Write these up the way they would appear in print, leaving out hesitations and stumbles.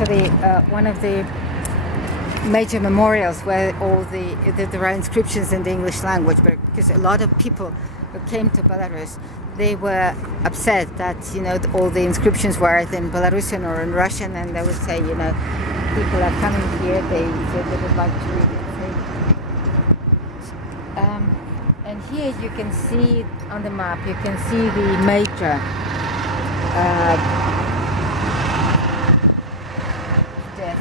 actually one of the major memorials where all there are inscriptions in the English language, because a lot of people who came to Belarus, they were upset that all the inscriptions were in Belarusian or in Russian, and they would say people are coming here, they would like to read it. And here you can see on the map, you can see the major death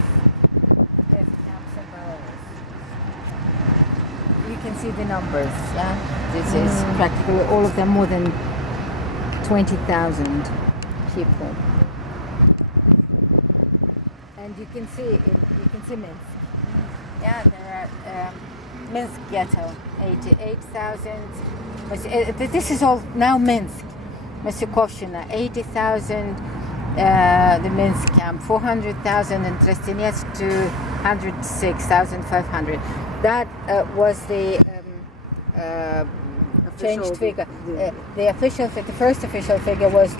camps in Belarus. You can see the numbers, yeah? This is practically all of them, more than 20,000 people. And you can see Minsk. Yeah, there are Minsk ghetto, 88,000. This is all now Minsk. Masukovshina, 80,000. The Minsk camp, 400,000, and Trestenets, 206,500. That was the changed figure. The first official figure was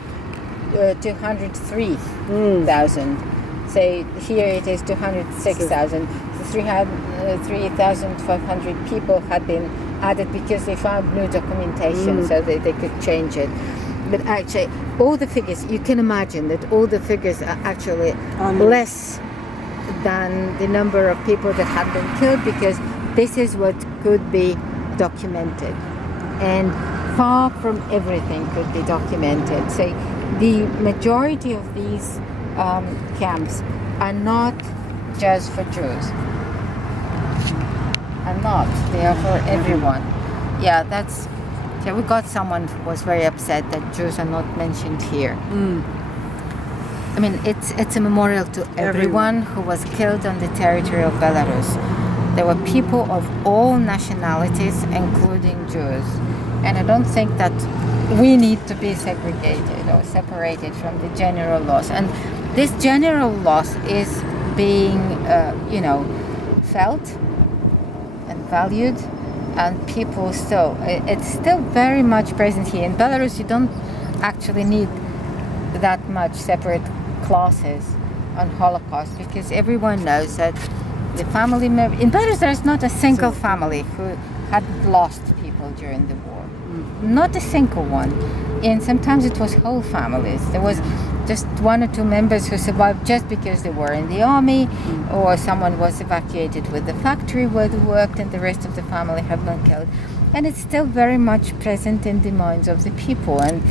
203,000. So here it is 206,000. 3,500 people had been added because they found new documentation, so they could change it. But actually, all the figures, you can imagine that all the figures are actually less than the number of people that had been killed, because this is what could be documented. And far from everything could be documented. So the majority of these camps are not just for Jews. Are not. They are for everyone. Yeah, we got someone who was very upset that Jews are not mentioned here. I mean, it's a memorial to everyone who was killed on the territory of Belarus. There were people of all nationalities, including Jews. And I don't think that we need to be segregated or separated from the general loss. And this general loss is being, felt and valued, and people still, it's still very much present here. In Belarus, you don't actually need that much separate classes on Holocaust, because everyone knows that the family member in Belarus, there is not a single family who had lost people during the war. Not a single one. And sometimes it was whole families. There was just one or two members who survived just because they were in the army, or someone was evacuated with the factory where they worked, and the rest of the family have been killed. And it's still very much present in the minds of the people. And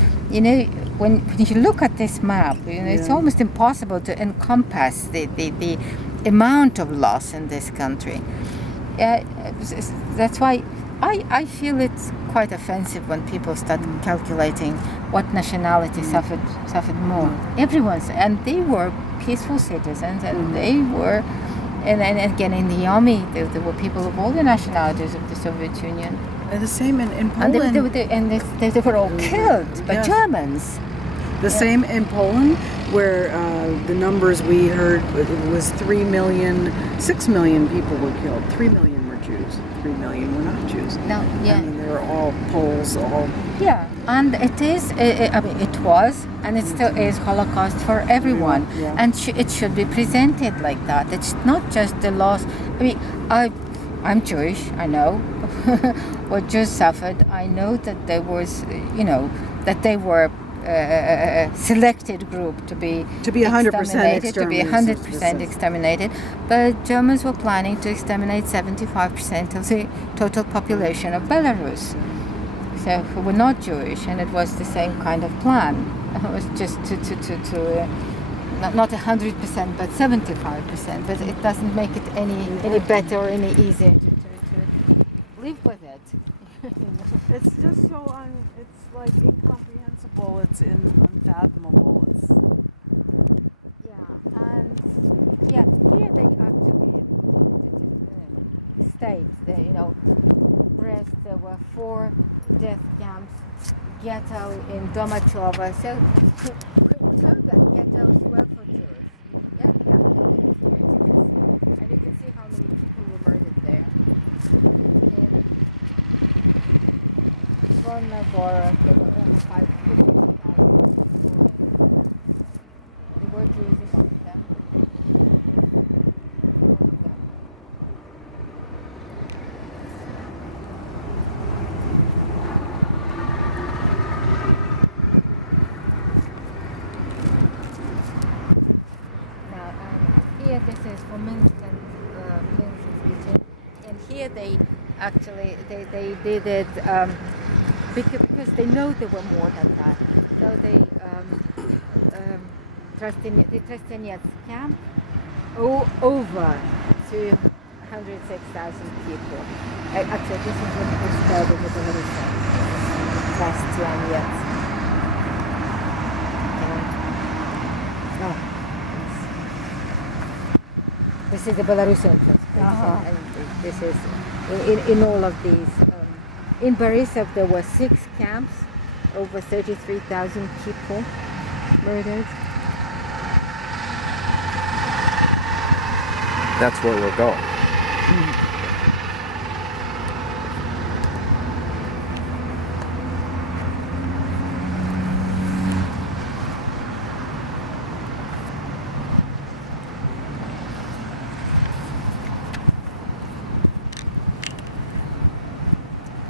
when you look at this map, it's almost impossible to encompass the amount of loss in this country. That's why I feel it's quite offensive when people start calculating what nationality suffered more. Everyone's, and they were peaceful citizens, and they were, and again in the army, there were people of all the nationalities of the Soviet Union. And the same in Poland. And they were all killed by Germans. The same in Poland, where the numbers we heard, it was 6 million people were killed. 3 million were Jews. 3 million were not Jews. No, yeah. I mean, they were all Poles, all. Yeah, and it is. It was, and it still is Holocaust for everyone, and it should be presented like that. It's not just the loss. I mean, I'm Jewish. I know what Jews suffered. I know that there was, that they were a selected group to be 100% to be 100% exterminated. But Germans were planning to exterminate 75% of the total population of Belarus. So who were not Jewish, and it was the same kind of plan. It was just not 100%, but 75%. But it doesn't make it any better or any easier to live with it. It's just so it's like incomprehensible. It's unfathomable. Here they actually state that Brest, there were 4 death camps, ghetto in Domachovo. So we know that ghettos were for Jews. Yeah, and you can see how many people were murdered there. In Gornagora, there were over 500,000. They were Jews in them. they did because they know they were more than that. So they Trosteniec camp over 206,000 people. Actually, this is what was spelled with a little Trosteniec camp. Oh. This is the Belarusian transcription, and this is in all of these. In Borisov, there were 6 camps, over 33,000 people murdered. That's where we're going.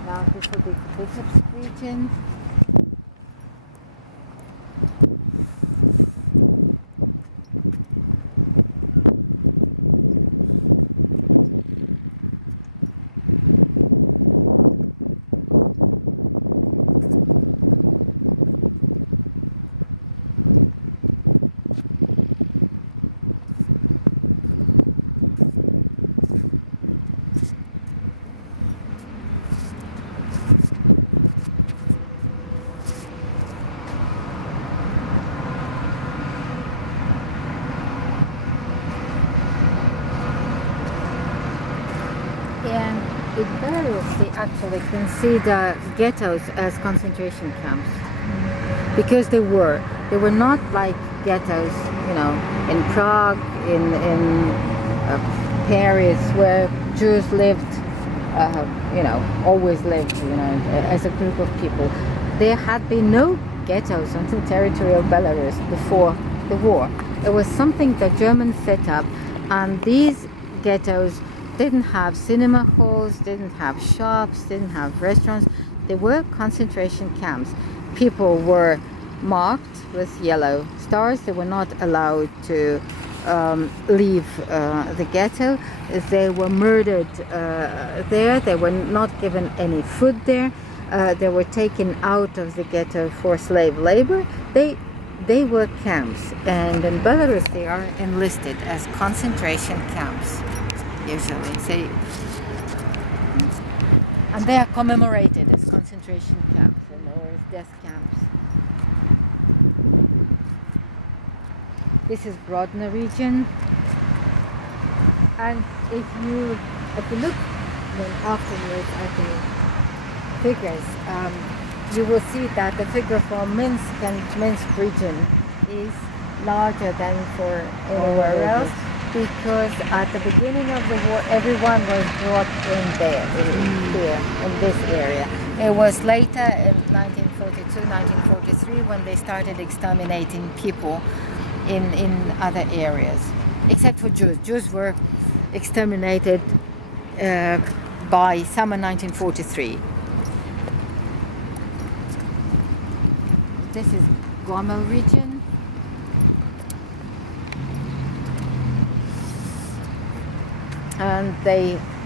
Now this will be Vitebsk region. In Belarus, they actually consider ghettos as concentration camps because they were not like ghettos, in Prague, in Paris, where Jews lived, always lived, as a group of people. There had been no ghettos on the territory of Belarus before the war. It was something that Germans set up, and these ghettos didn't have cinema halls, didn't have shops, didn't have restaurants. They were concentration camps. People were marked with yellow stars. They were not allowed to leave the ghetto. They were murdered there. They were not given any food there. They were taken out of the ghetto for slave labor. They were camps, and in Belarus they are enlisted as concentration camps. Usually, and they are commemorated as concentration camps or as death camps. This is Grodno region, and if you look afterwards at the figures, you will see that the figure for Minsk and Minsk region is larger than for anywhere else. Because at the beginning of the war, everyone was brought in there, in this area. It was later, in 1942, 1943, when they started exterminating people in other areas, except for Jews. Jews were exterminated by summer 1943. This is Gomel region. And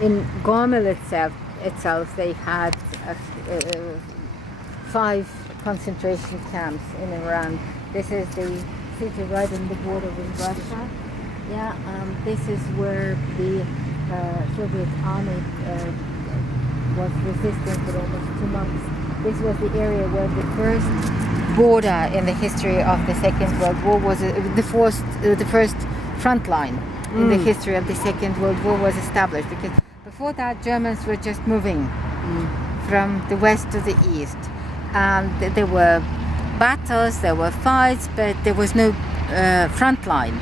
in Gomel itself, they had 5 concentration camps in Iran. This is the city right on the border with Russia. This is where the Soviet army was resisting for almost 2 months. This was the area where the first border in the history of the Second World War was the first front line. In the history of the Second World War was established, because before that Germans were just moving from the west to the east, and there were battles, there were fights, but there was no front line.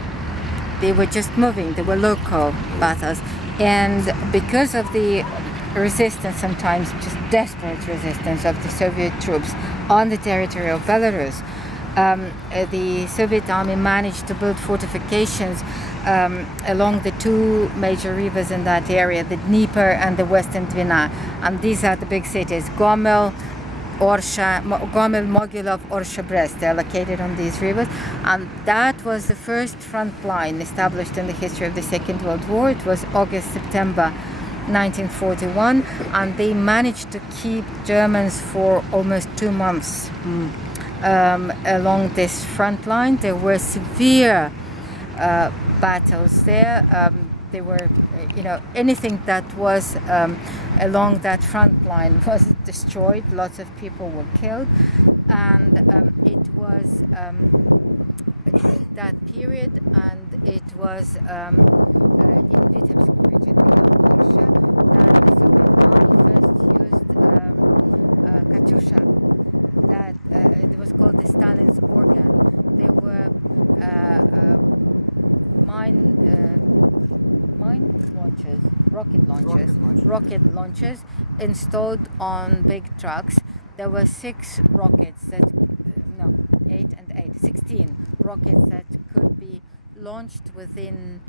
They were just moving. There were local battles, and because of the resistance, sometimes just desperate resistance of the Soviet troops on the territory of Belarus, the Soviet army managed to build fortifications along the 2 major rivers in that area, the Dnieper and the Western Dwina. And these are the big cities, Gomel, Mogilov, Orsha, Brest. They're located on these rivers. And that was the first front line established in the history of the Second World War. It was August, September 1941, and they managed to keep Germans for almost 2 months along this front line. There were severe battles there. There were, anything that was along that front line was destroyed. Lots of people were killed, and it was that period, and it was in Vitebsk region in Russia that the Soviet Army first used Katyusha. That it was called the Stalin's organ. They were rocket launchers installed on big trucks. There were 6 rockets 16 rockets that could be launched within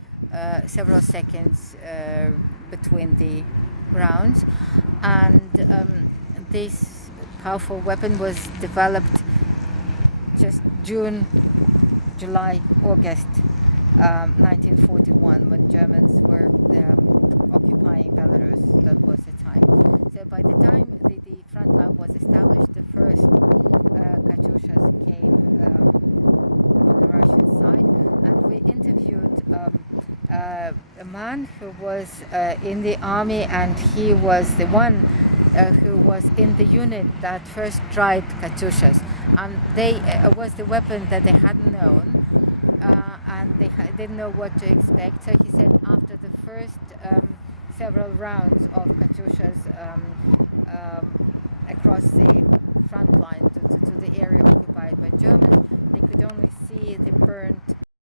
several seconds between the rounds, and this powerful weapon was developed just June, July, August 1941, when Germans were occupying Belarus. That was the time. So by the time the front line was established, the first Katyushas came on the Russian side, and we interviewed a man who was in the army, and he was the one who was in the unit that first tried Katyushas, and they was the weapon that they hadn't known, and they didn't know what to expect. So he said after the first several rounds of